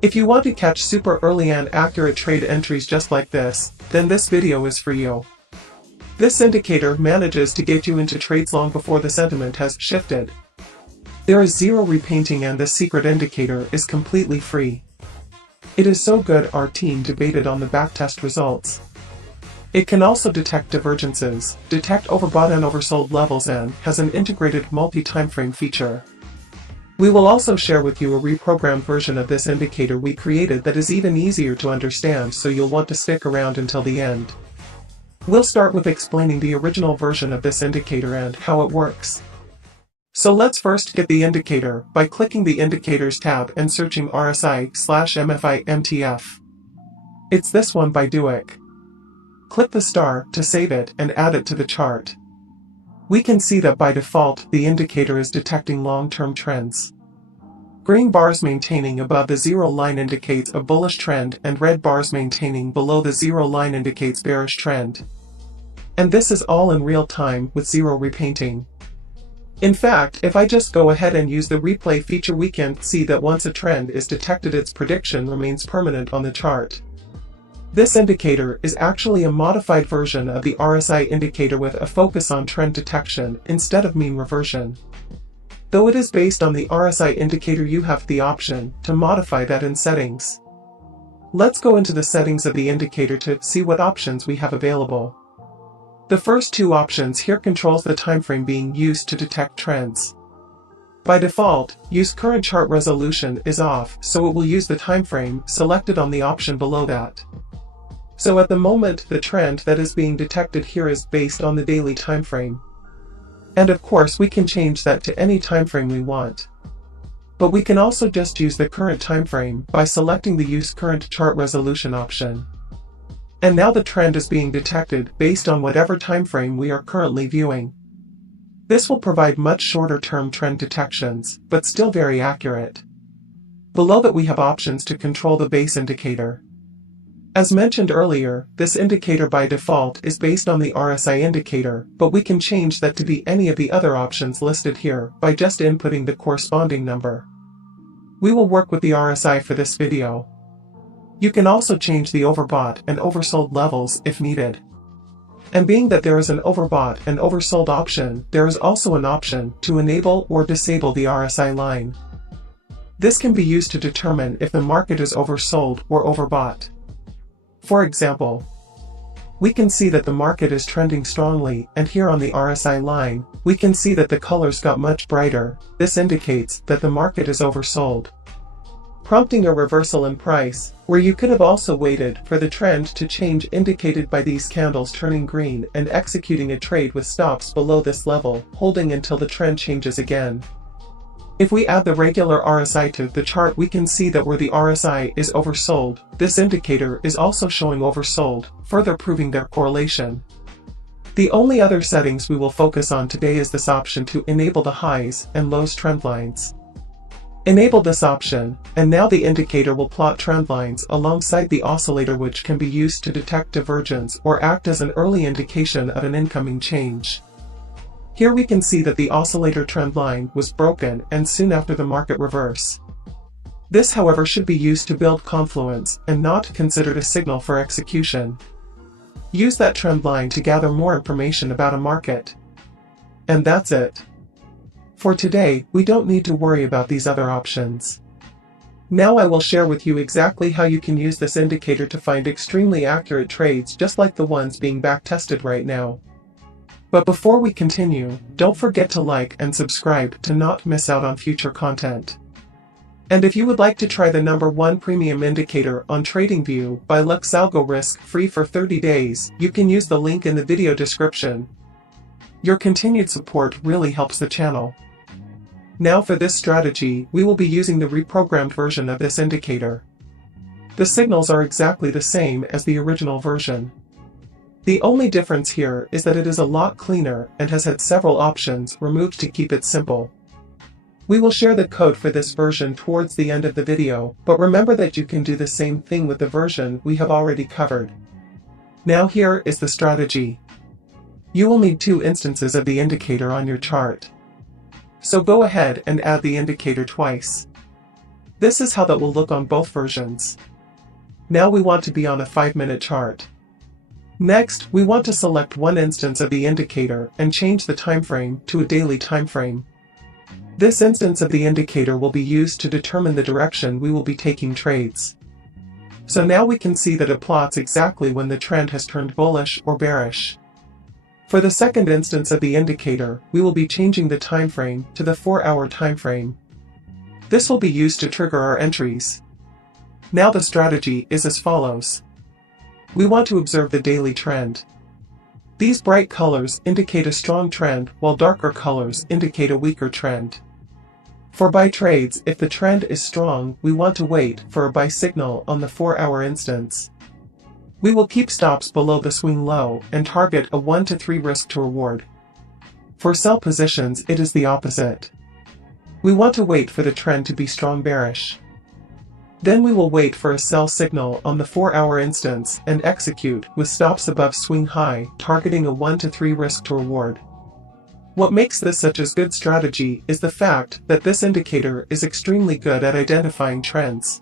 If you want to catch super early and accurate trade entries just like this, then this video is for you. This indicator manages to get you into trades long before the sentiment has shifted. There is zero repainting and this secret indicator is completely free. It is so good our team debated on the backtest results. It can also detect divergences, detect overbought and oversold levels and has an integrated multi-timeframe feature. We will also share with you a reprogrammed version of this indicator we created that is even easier to understand, so you'll want to stick around until the end. We'll start with explaining the original version of this indicator and how it works. So let's first get the indicator by clicking the Indicators tab and searching RSI/MFI MTF. It's this one by Duick. Click the star to save it and add it to the chart. We can see that by default the indicator is detecting long-term trends. Green bars maintaining above the zero line indicates a bullish trend and red bars maintaining below the zero line indicates bearish trend. And this is all in real time with zero repainting. In fact, if I just go ahead and use the replay feature, we can see that once a trend is detected, its prediction remains permanent on the chart. This indicator is actually a modified version of the RSI indicator with a focus on trend detection instead of mean reversion. Though it is based on the RSI indicator, you have the option to modify that in settings. Let's go into the settings of the indicator to see what options we have available. The first two options here controls the timeframe being used to detect trends. By default, use current chart resolution is off, so it will use the timeframe selected on the option below that. So at the moment the trend that is being detected here is based on the daily timeframe. And of course we can change that to any timeframe we want. But we can also just use the current timeframe by selecting the Use Current Chart Resolution option. And now the trend is being detected based on whatever timeframe we are currently viewing. This will provide much shorter term trend detections, but still very accurate. Below that we have options to control the base indicator. As mentioned earlier, this indicator by default is based on the RSI indicator, but we can change that to be any of the other options listed here by just inputting the corresponding number. We will work with the RSI for this video. You can also change the overbought and oversold levels if needed. And being that there is an overbought and oversold option, there is also an option to enable or disable the RSI line. This can be used to determine if the market is oversold or overbought. For example, we can see that the market is trending strongly, and here on the RSI line, we can see that the colors got much brighter. This indicates that the market is oversold, prompting a reversal in price, where you could have also waited for the trend to change indicated by these candles turning green and executing a trade with stops below this level, holding until the trend changes again. If we add the regular RSI to the chart, we can see that where the RSI is oversold, this indicator is also showing oversold, further proving their correlation. The only other settings we will focus on today is this option to enable the highs and lows trend lines. Enable this option, and now the indicator will plot trend lines alongside the oscillator, which can be used to detect divergence or act as an early indication of an incoming change. Here we can see that the oscillator trend line was broken and soon after the market reverse. This, however, should be used to build confluence and not considered a signal for execution. Use that trend line to gather more information about a market. And that's it. For today, we don't need to worry about these other options. Now I will share with you exactly how you can use this indicator to find extremely accurate trades just like the ones being backtested right now. But before we continue, don't forget to like and subscribe to not miss out on future content. And if you would like to try the #1 premium indicator on TradingView by Luxalgo risk-free for 30 days, you can use the link in the video description. Your continued support really helps the channel. Now for this strategy, we will be using the reprogrammed version of this indicator. The signals are exactly the same as the original version. The only difference here is that it is a lot cleaner and has had several options removed to keep it simple. We will share the code for this version towards the end of the video, but remember that you can do the same thing with the version we have already covered. Now here is the strategy. You will need 2 instances of the indicator on your chart. So go ahead and add the indicator twice. This is how that will look on both versions. Now we want to be on a 5-minute chart. Next, we want to select one instance of the indicator and change the time frame to a daily time frame. This instance of the indicator will be used to determine the direction we will be taking trades. So now we can see that it plots exactly when the trend has turned bullish or bearish. For the second instance of the indicator, we will be changing the time frame to the 4-hour time frame. This will be used to trigger our entries. Now the strategy is as follows. We want to observe the daily trend. These bright colors indicate a strong trend, while darker colors indicate a weaker trend. For buy trades, if the trend is strong, we want to wait for a buy signal on the 4-hour instance. We will keep stops below the swing low and target a 1 to 3 risk to reward. For sell positions, it is the opposite. We want to wait for the trend to be strong bearish. Then we will wait for a sell signal on the 4-hour instance and execute with stops above swing high, targeting a 1 to 3 risk to reward. What makes this such a good strategy is the fact that this indicator is extremely good at identifying trends.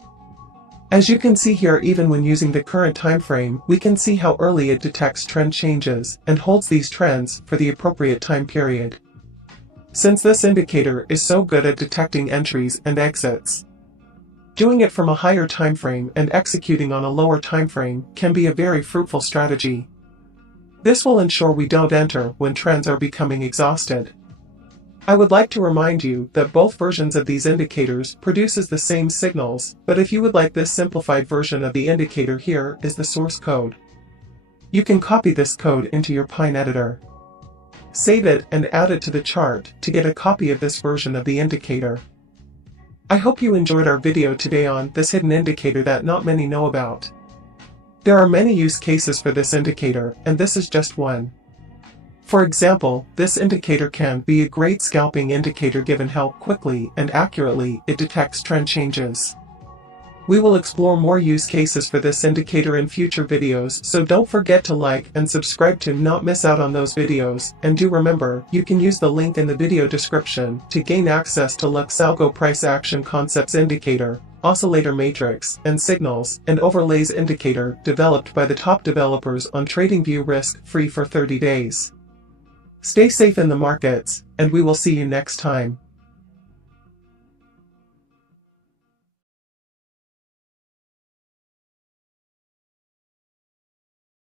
As you can see here, even when using the current time frame, we can see how early it detects trend changes and holds these trends for the appropriate time period. Since this indicator is so good at detecting entries and exits, doing it from a higher time frame and executing on a lower time frame can be a very fruitful strategy. This will ensure we don't enter when trends are becoming exhausted. I would like to remind you that both versions of these indicators produces the same signals, but if you would like this simplified version of the indicator, here is the source code. You can copy this code into your Pine editor. Save it and add it to the chart to get a copy of this version of the indicator. I hope you enjoyed our video today on this hidden indicator that not many know about. There are many use cases for this indicator, and this is just one. For example, this indicator can be a great scalping indicator given how quickly and accurately it detects trend changes. We will explore more use cases for this indicator in future videos, so don't forget to like and subscribe to not miss out on those videos, and do remember, you can use the link in the video description to gain access to Luxalgo Price Action Concepts Indicator, Oscillator Matrix, and Signals and Overlays Indicator developed by the top developers on TradingView risk-free for 30 days. Stay safe in the markets, and we will see you next time.